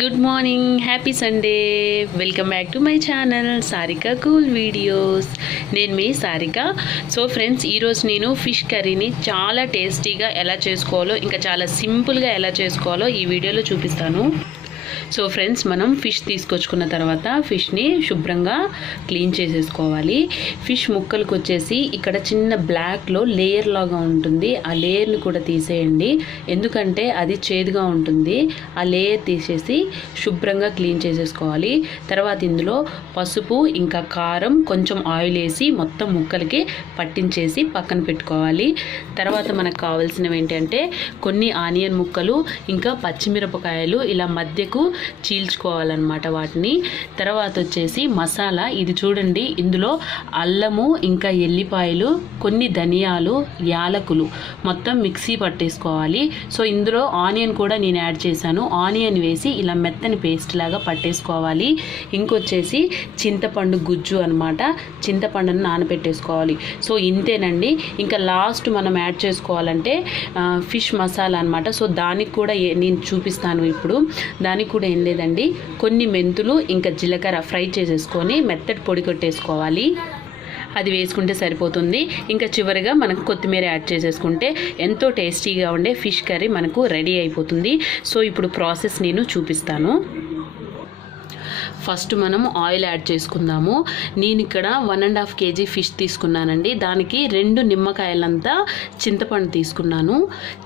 Good morning, happy Sunday. Welcome back to my channel Sarika cool videos. నేను మీ Sarika. So friends, ఈరోజు నేను fish కర్రీని చాలా టేస్టీగా ఎలా చేసుకోవాలో, ఇంకా చాలా సింపుల్గా ఎలా చేసుకోవాలో ఈ వీడియోలో చూపిస్తాను. సో ఫ్రెండ్స్, మనం ఫిష్ తీసుకొచ్చుకున్న తర్వాత ఫిష్ని శుభ్రంగా క్లీన్ చేసేసుకోవాలి. ఫిష్ ముక్కలకు వచ్చేసి ఇక్కడ చిన్న బ్లాక్లో లేయర్ లాగా ఉంటుంది, ఆ లేయర్ని కూడా తీసేయండి, ఎందుకంటే అది చేదుగా ఉంటుంది. ఆ లేయర్ తీసేసి శుభ్రంగా క్లీన్ చేసేసుకోవాలి. తర్వాత ఇందులో పసుపు ఇంకా కారం కొంచెం ఆయిల్ వేసి మొత్తం ముక్కలకి పట్టించేసి పక్కన పెట్టుకోవాలి. తర్వాత మనకు కావాల్సినవి ఏంటంటే కొన్ని ఆనియన్ ముక్కలు, ఇంకా పచ్చిమిరపకాయలు ఇలా మధ్యకు చీల్చుకోవాలన్నమాట వాటిని. తర్వాత వచ్చేసి మసాలా, ఇది చూడండి, ఇందులో అల్లము ఇంకా ఎల్లిపాయలు, కొన్ని ధనియాలు, యాలకులు మొత్తం మిక్సీ పట్టేసుకోవాలి. సో ఇందులో ఆనియన్ కూడా నేను యాడ్ చేశాను. ఆనియన్ వేసి ఇలా మెత్తని పేస్ట్ లాగా పట్టేసుకోవాలి. ఇంకొచ్చేసి చింతపండు గుజ్జు అనమాట, చింతపండును నానబెట్టేసుకోవాలి. సో ఇంతేనండి. ఇంకా లాస్ట్ మనం యాడ్ చేసుకోవాలంటే ఫిష్ మసాలా అనమాట. సో దానికి కూడా నేను చూపిస్తాను ఇప్పుడు. దానికి కూడా ఏం లేదండి, కొన్ని మెంతులు ఇంకా జీలకర్ర ఫ్రై చేసేసుకొని మెత్తటి పొడి కొట్టేసుకోవాలి. అది వేసుకుంటే సరిపోతుంది. ఇంకా చివరిగా మనకు కొత్తిమీర యాడ్ చేసేసుకుంటే ఎంతో టేస్టీగా ఉండే ఫిష్ కర్రీ మనకు రెడీ అయిపోతుంది. సో ఇప్పుడు ప్రాసెస్ నేను చూపిస్తాను. ఫస్ట్ మనం ఆయిల్ యాడ్ చేసుకుందాము. నేను ఇక్కడ 1.5 kg ఫిష్ తీసుకున్నానండి. దానికి 2 నిమ్మకాయలంతా చింతపండు తీసుకున్నాను.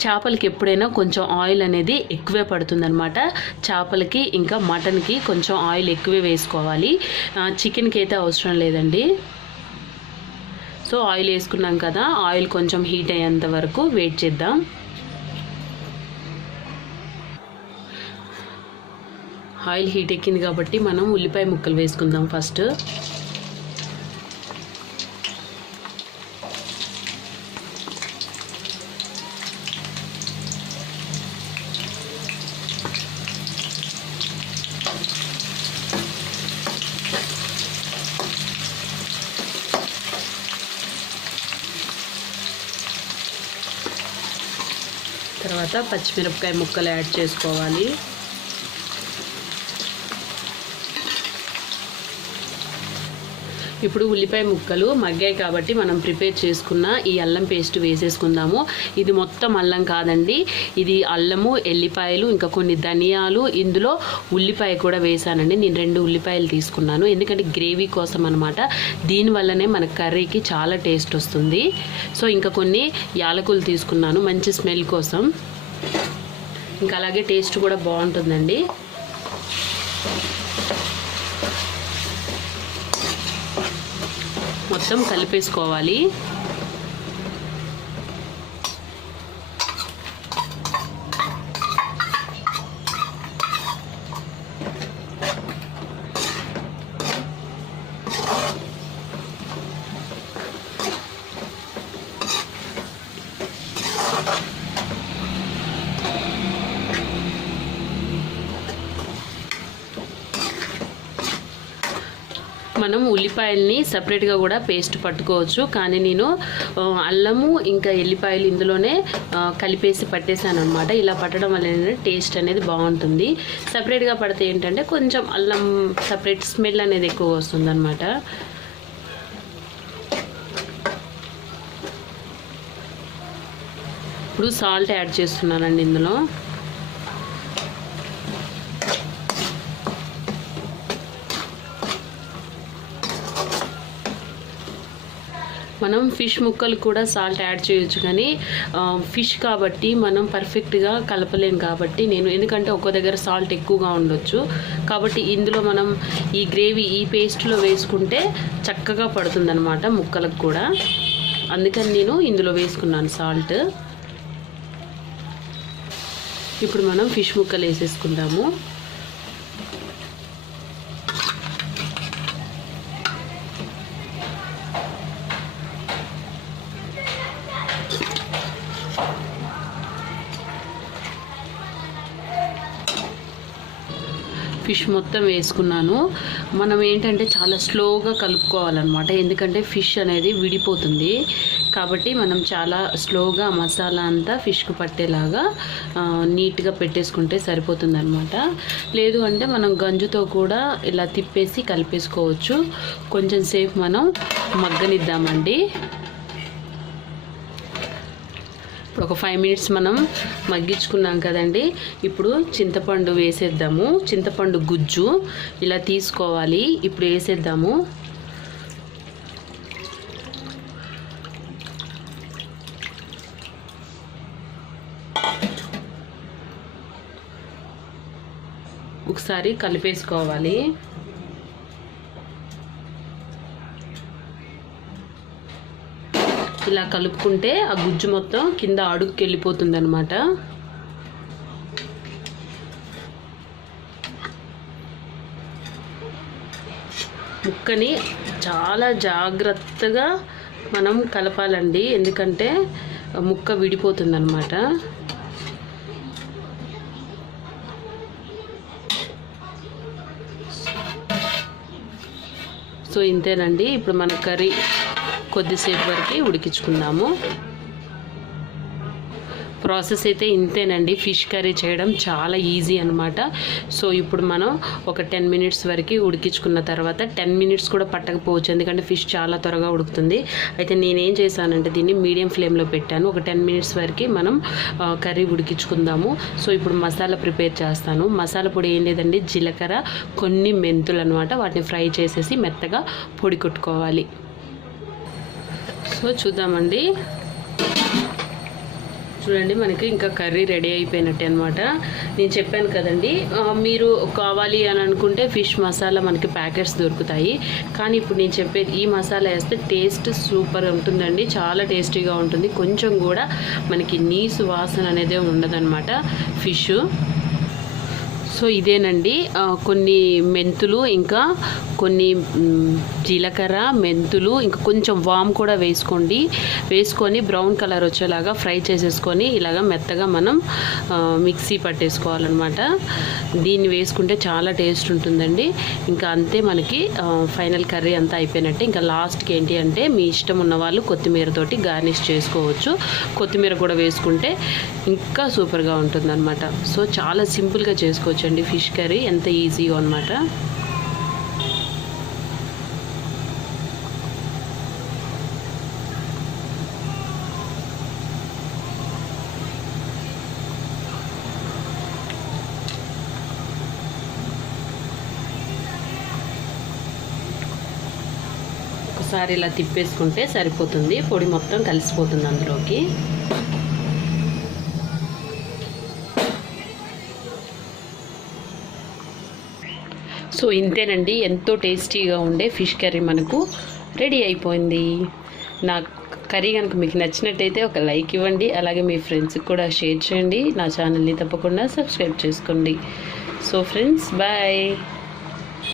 చేపలకి ఎప్పుడైనా కొంచెం ఆయిల్ అనేది ఎక్కువే పడుతుందన్నమాట. చేపలకి ఇంకా మటన్కి కొంచెం ఆయిల్ ఎక్కువే వేసుకోవాలి. చికెన్కి అయితే అవసరం లేదండి. సో ఆయిల్ వేసుకున్నాం కదా, ఆయిల్ కొంచెం హీట్ అయ్యేంత వరకు వెయిట్ చేద్దాం. ఆయిల్ హీట్ ఎక్కింది కాబట్టి మనం ఉల్లిపాయ ముక్కలు వేసుకుందాం ఫస్ట్. తర్వాత పచ్చిమిరపకాయ ముక్కలు యాడ్ చేసుకోవాలి. ఇప్పుడు ఉల్లిపాయ ముక్కలు మగ్గాయి కాబట్టి మనం ప్రిపేర్ చేసుకున్న ఈ అల్లం పేస్ట్ వేసేసుకుందాము. ఇది మొత్తం అల్లం కాదండి, ఇది అల్లము, ఎల్లిపాయలు, ఇంకా కొన్ని ధనియాలు, ఇందులో ఉల్లిపాయ కూడా వేసానండి. నేను 2 ఉల్లిపాయలు తీసుకున్నాను, ఎందుకంటే గ్రేవీ కోసం అనమాట. దీనివల్లనే మన కర్రీకి చాలా టేస్ట్ వస్తుంది. సో ఇంకా కొన్ని యాలకులు తీసుకున్నాను మంచి స్మెల్ కోసం, ఇంకా అలాగే టేస్ట్ కూడా బాగుంటుందండి. మొత్తం కలిపేసుకోవాలి. మనం ఉల్లిపాయల్ని సపరేట్గా కూడా పేస్ట్ పట్టుకోవచ్చు, కానీ నేను అల్లము ఇంకా ఎల్లిపాయలు ఇందులోనే కలిపేసి పట్టేశాను అనమాట. ఇలా పట్టడం వల్ల టేస్ట్ అనేది బాగుంటుంది. సపరేట్గా పడితే ఏంటంటే కొంచెం అల్లం సపరేట్ స్మెల్ అనేది ఎక్కువ వస్తుంది అనమాట. ఇప్పుడు సాల్ట్ యాడ్ చేస్తున్నానండి ఇందులో. మనం ఫిష్ ముక్కలు కూడా సాల్ట్ యాడ్ చేయొచ్చు, కానీ ఫిష్ కాబట్టి మనం పర్ఫెక్ట్గా కలపలేం కాబట్టి నేను, ఎందుకంటే ఒక్కో దగ్గర సాల్ట్ ఎక్కువగా ఉండొచ్చు కాబట్టి ఇందులో మనం ఈ గ్రేవీ ఈ పేస్ట్లో వేసుకుంటే చక్కగా పడుతుందన్నమాట ముక్కలకు కూడా. అందుకని నేను ఇందులో వేసుకున్నాను సాల్ట్. ఇప్పుడు మనం ఫిష్ ముక్కలు వేసేసుకుందాము. ఫిష్ మొత్తం వేసుకున్నాను. మనం ఏంటంటే చాలా స్లోగా కలుపుకోవాలన్నమాట, ఎందుకంటే ఫిష్ అనేది విడిపోతుంది. కాబట్టి మనం చాలా స్లోగా మసాలా అంతా ఫిష్కు పట్టేలాగా నీట్గా పెట్టేసుకుంటే సరిపోతుందన్నమాట. లేదు అంటే మనం గంజుతో కూడా ఇలా తిప్పేసి కలిపేసుకోవచ్చు. కొంచెం సేపు మనం మగ్గనిద్దామండి. ఇప్పుడు ఒక 5 మినిట్స్ మనం మగ్గించుకున్నాం కదండి. ఇప్పుడు చింతపండు వేసేద్దాము. చింతపండు గుజ్జు ఇలా తీసుకోవాలి. ఇప్పుడు వేసేద్దాము. ఒకసారి కలిపేసుకోవాలి. ఇలా కలుపుకుంటే ఆ గుజ్జు మొత్తం కింద అడుగుకి వెళ్ళిపోతుంది అన్నమాట. ముక్కని చాలా జాగ్రత్తగా మనం కలపాలండి, ఎందుకంటే ముక్క విడిపోతుంది అన్నమాట. సో ఇంతేనండి. ఇప్పుడు మన కర్రీ కొద్దిసేపు వరకు ఉడికించుకుందాము. ప్రాసెస్ అయితే ఇంతేనండి. ఫిష్ కర్రీ చేయడం చాలా ఈజీ అనమాట. సో ఇప్పుడు మనం ఒక 10 మినిట్స్ వరకు ఉడికించుకున్న తర్వాత, 10 మినిట్స్ కూడా పట్టకపోవచ్చు ఎందుకంటే ఫిష్ చాలా త్వరగా ఉడుకుతుంది. అయితే నేనేం చేశానంటే దీన్ని మీడియం ఫ్లేమ్లో పెట్టాను. ఒక 10 మినిట్స్ వరకు మనం కర్రీ ఉడికించుకుందాము. సో ఇప్పుడు మసాలా ప్రిపేర్ చేస్తాను. మసాలా పొడి ఏం లేదండి, జీలకర్ర, కొన్ని మెంతులు అనమాట. వాటిని ఫ్రై చేసేసి మెత్తగా పొడి కొట్టుకోవాలి. సో చూద్దామండి. చూడండి, మనకి ఇంకా కర్రీ రెడీ అయిపోయినట్టే అనమాట. నేను చెప్పాను కదండి, మీరు కావాలి అని అనుకుంటే ఫిష్ మసాలా మనకి ప్యాకెట్స్ దొరుకుతాయి. కానీ ఇప్పుడు నేను చెప్పేది ఈ మసాలా వేస్తే టేస్ట్ సూపర్ ఉంటుందండి. చాలా టేస్టీగా ఉంటుంది. కొంచెం కూడా మనకి నీసు వాసన అనేది ఉండదన్నమాట ఫిష్. సో ఇదేనండి, కొన్ని మెంతులు, ఇంకా కొన్ని జీలకర్ర, మెంతులు, ఇంకా కొంచెం వామ్ కూడా వేసుకొని బ్రౌన్ కలర్ వచ్చేలాగా ఫ్రై చేసేసుకొని ఇలాగ మెత్తగా మనం మిక్సీ పట్టేసుకోవాలన్నమాట. దీన్ని వేసుకుంటే చాలా టేస్ట్ ఉంటుందండి. ఇంకా అంతే, మనకి ఫైనల్ కర్రీ అంతా అయిపోయినట్టే. ఇంకా లాస్ట్కి ఏంటి అంటే మీ ఇష్టం ఉన్న వాళ్ళు కొత్తిమీరతోటి గార్నిష్ చేసుకోవచ్చు. కొత్తిమీర కూడా వేసుకుంటే ఇంకా సూపర్గా ఉంటుందన్నమాట. సో చాలా సింపుల్గా చేసుకోవచ్చు అండి ఫిష్ కర్రీ, ఎంత ఈజీగా అన్నమాట. ఒకసారి ఇలా తిప్పేసుకుంటే సరిపోతుంది. పొడి మొత్తం కలిసిపోతుంది అందులోకి. సో ఇంతేనండి, ఎంతో టేస్టీగా ఉండే ఫిష్ కర్రీ మనకు రెడీ అయిపోయింది. నా కర్రీ కనుక మీకు నచ్చినట్టయితే ఒక లైక్ ఇవ్వండి. అలాగే మీ ఫ్రెండ్స్కి కూడా షేర్ చేయండి. నా ఛానల్ని తప్పకుండా సబ్స్క్రైబ్ చేసుకోండి. So friends, bye.